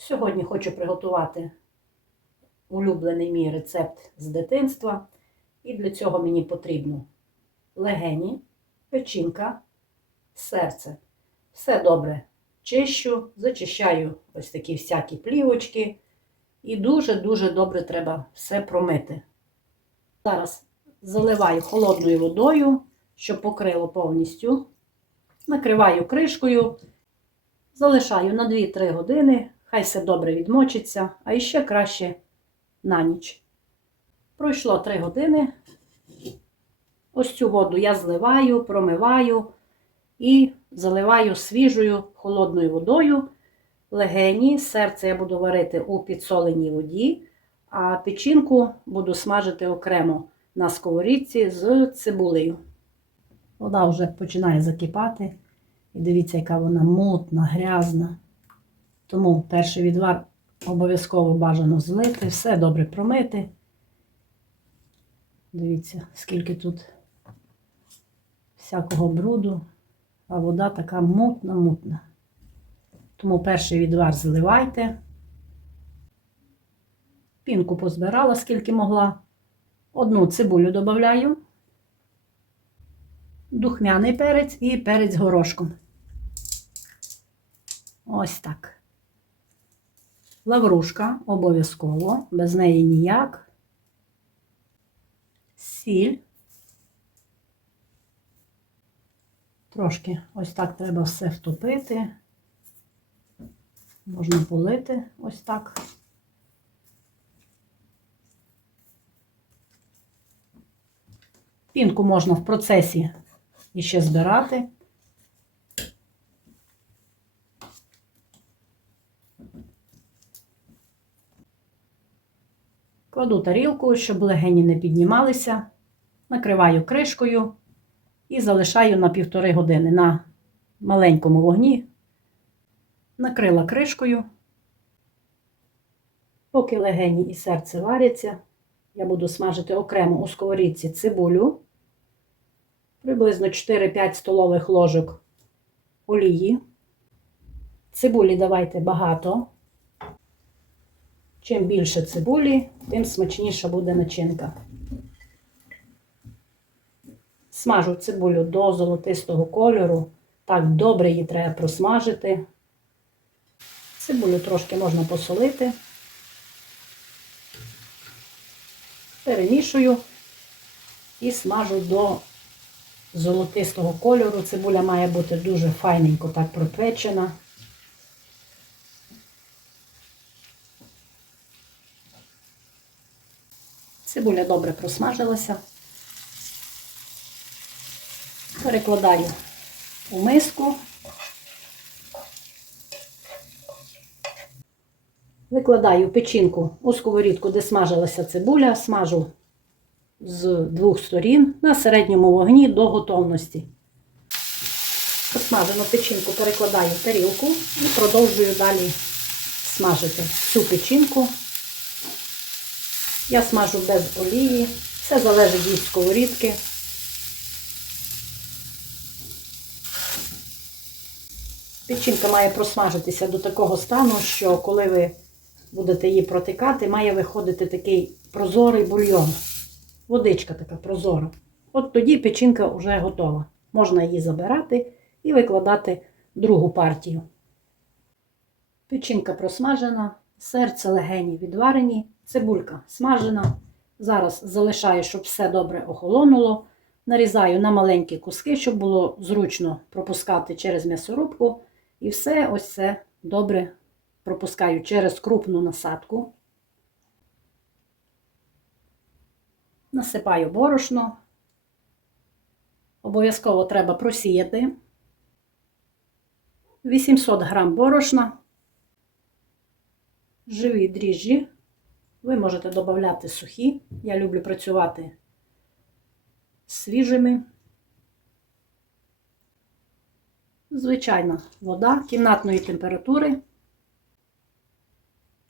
Сьогодні хочу приготувати улюблений мій рецепт з дитинства. І для цього мені потрібно легені, печінка, серце. Все добре чищу, зачищаю ось такі всякі плівочки. І дуже-дуже добре треба все промити. Зараз заливаю холодною водою, щоб покрило повністю. Накриваю кришкою, залишаю на 2-3 години, хай все добре відмочиться, а іще краще на ніч. Пройшло 3 години. Ось цю воду я зливаю, промиваю і заливаю свіжою холодною водою. Легені, серце я буду варити у підсоленій воді, а печінку буду смажити окремо на сковорідці з цибулею. Вода вже починає закипати. І дивіться, яка вона мутна, грязна. Тому перший відвар обов'язково бажано злити, все добре промити. Дивіться, скільки тут всякого бруду, а вода така мутна-мутна. Тому перший відвар зливайте. Пінку позбирала, скільки могла. Одну цибулю додаю, духмяний перець і перець горошком. Ось так. Лаврушка обов'язково, без неї ніяк. Сіль. Трошки ось так треба все втопити. Можна полити ось так. Пінку можна в процесі іще збирати. Кладу тарілку, щоб легені не піднімалися, накриваю кришкою і залишаю на півтори години на маленькому вогні. Накрила кришкою. Поки легені і серце варяться, я буду смажити окремо у сковорідці цибулю, приблизно 4-5 столових ложок олії. Цибулі давайте багато. Чим більше цибулі, тим смачніша буде начинка. Смажу цибулю до золотистого кольору. Так добре її треба просмажити. Цибулю трошки можна посолити. Перемішую і смажу до золотистого кольору. Цибуля має бути дуже файненько так пропечена. Цибуля добре просмажилася. Перекладаю у миску. Викладаю печінку у сковорідку, де смажилася цибуля, смажу з двох сторін на середньому вогні до готовності. Посмажену печінку перекладаю в тарілку і продовжую далі смажити цю печінку. Я смажу без олії, все залежить від сковорідки. Печінка має просмажитися до такого стану, що коли ви будете її протикати, має виходити такий прозорий бульйон. Водичка така прозора. От тоді печінка вже готова. Можна її забирати і викладати другу партію. Печінка просмажена, серце легені відварені, цибулька смажена. Зараз залишаю, щоб все добре охолонуло. Нарізаю на маленькі куски, щоб було зручно пропускати через м'ясорубку. І все ось це добре пропускаю через крупну насадку. Насипаю борошно. Обов'язково треба просіяти 800 грам борошна, живі дріжджі. Ви можете додати сухі. Я люблю працювати свіжими. Звичайна вода кімнатної температури,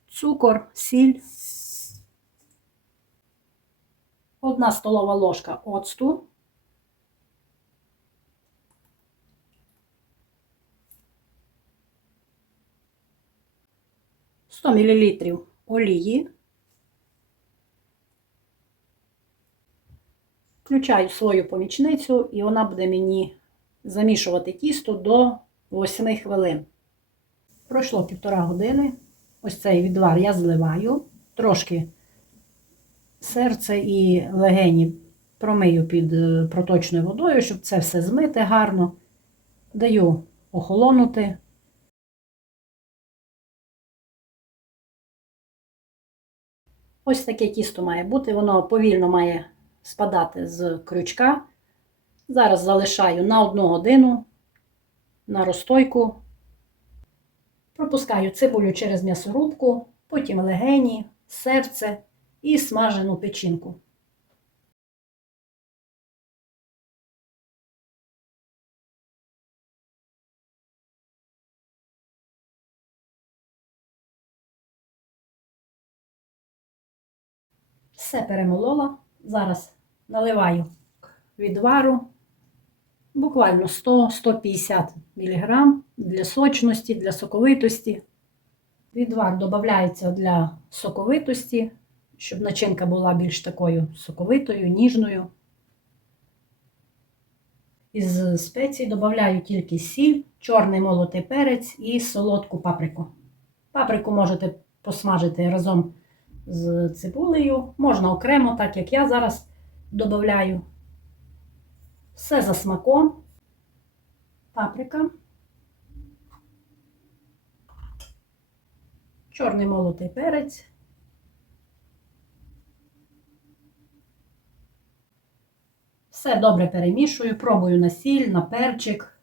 цукор, сіль, одна столова ложка оцту, 100 мл олії. Включаю свою помічницю, і вона буде мені замішувати тісто до 8 хвилин. Пройшло півтора години. Ось цей відвар я зливаю, трошки серце і легені промию під е, проточною водою, щоб це все змити гарно. Даю охолонути. Ось таке тісто має бути, воно повільно має спадати з крючка. Зараз залишаю на одну годину на розстойку. Пропускаю цибулю через м'ясорубку, потім легені, серце і смажену печінку. Все перемолола. Зараз наливаю відвару буквально 100-150 мг для сочності, для соковитості. Відвар додається для соковитості, щоб начинка була більш такою соковитою, ніжною. Із спецій додаю тільки сіль, чорний молотий перець і солодку паприку. Паприку можете посмажити разом з цибулею, можна окремо, так як я зараз додаю. Все за смаком. Паприка. Чорний молотий перець. Все добре перемішую, пробую на сіль, на перчик.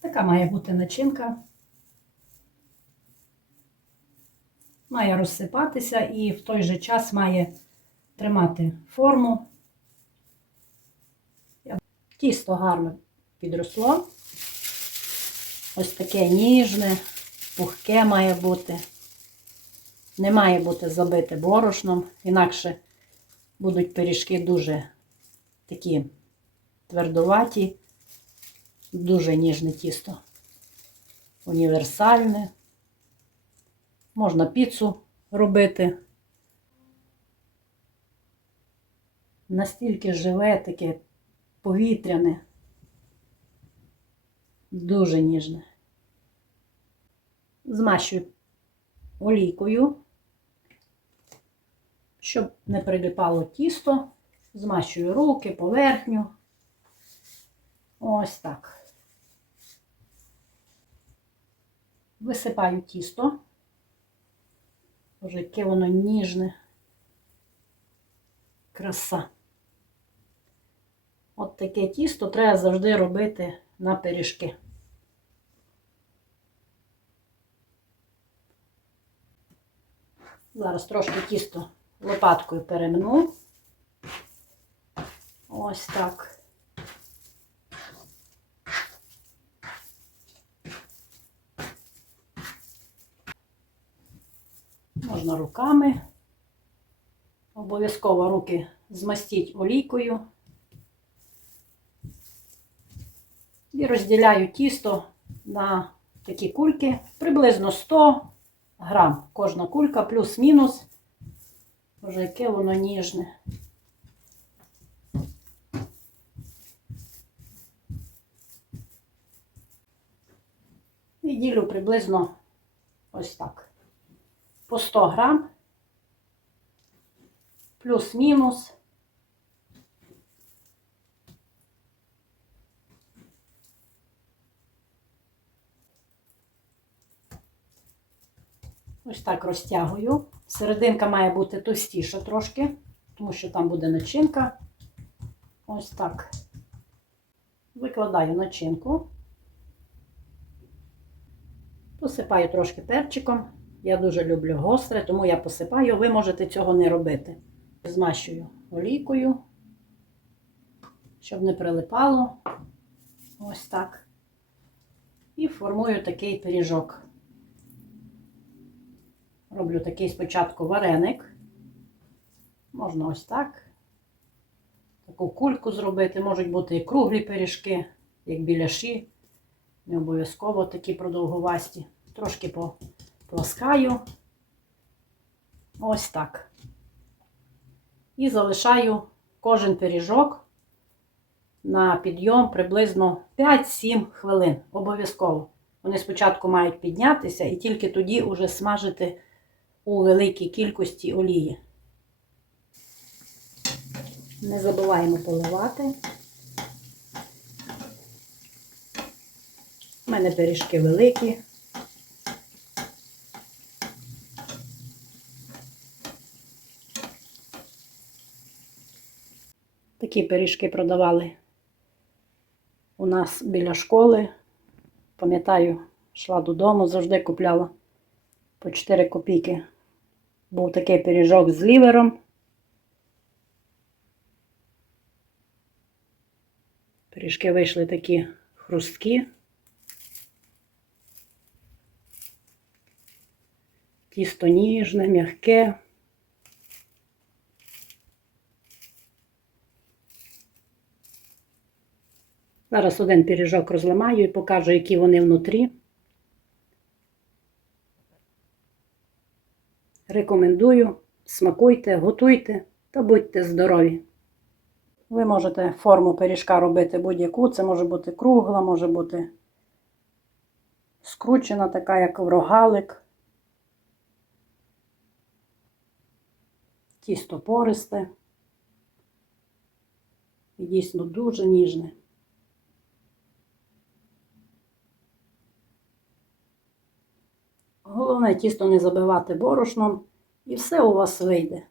Така має бути начинка. Має розсипатися і в той же час має тримати форму. Тісто гарно підросло. Ось таке ніжне, пухке має бути. Не має бути забите борошном, інакше будуть пиріжки дуже такі твердуваті, дуже ніжне тісто. Універсальне. Можна піцу робити. Настільки живе, таке повітряне, дуже ніжне. Змащую олійкою, щоб не прилипало тісто, змащую руки, поверхню. Ось так. Висипаю тісто. Боже, яке воно ніжне. Краса. От таке тісто треба завжди робити на пиріжки. Зараз трошки тісто лопаткою перемну. Ось так. Можна руками. Обов'язково руки змастіть олійкою. І розділяю тісто на такі кульки, приблизно 100 грам. Кожна кулька, плюс-мінус. Боже, яке воно ніжне. І ділю приблизно ось так. По 100 грам, плюс-мінус. Ось так розтягую. Серединка має бути товстіша трошки, тому що там буде начинка. Ось так. Викладаю начинку. Посипаю трошки перчиком. Я дуже люблю гостре, тому я посипаю, ви можете цього не робити. Змащую олійкою, щоб не прилипало. Ось так. І формую такий пиріжок. Роблю такий спочатку вареник. Можна ось так. таку кульку зробити. Можуть бути і круглі пиріжки, як біляші. Не обов'язково такі продовгувасті. Трошки попласкаю. Ось так. І залишаю кожен пиріжок на підйом приблизно 5-7 хвилин. Обов'язково. Вони спочатку мають піднятися і тільки тоді уже смажити у великій кількості олії. Не забуваємо поливати. У мене пиріжки великі. Такі пиріжки продавали у нас біля школи. Пам'ятаю, йшла додому, завжди купляла по 4 копійки. Був такий пиріжок з лівером. Пиріжки вийшли такі хрусткі. Тісто ніжне, м'яке. Зараз один пиріжок розламаю і покажу, які вони внутрі. Рекомендую, смакуйте, готуйте та будьте здорові. Ви можете форму пиріжка робити будь-яку. Це може бути кругла, може бути скручена, така, як в рогалик. Тісто пористе. І дійсно дуже ніжне. Головне тісто не забивати борошном, і все у вас вийде.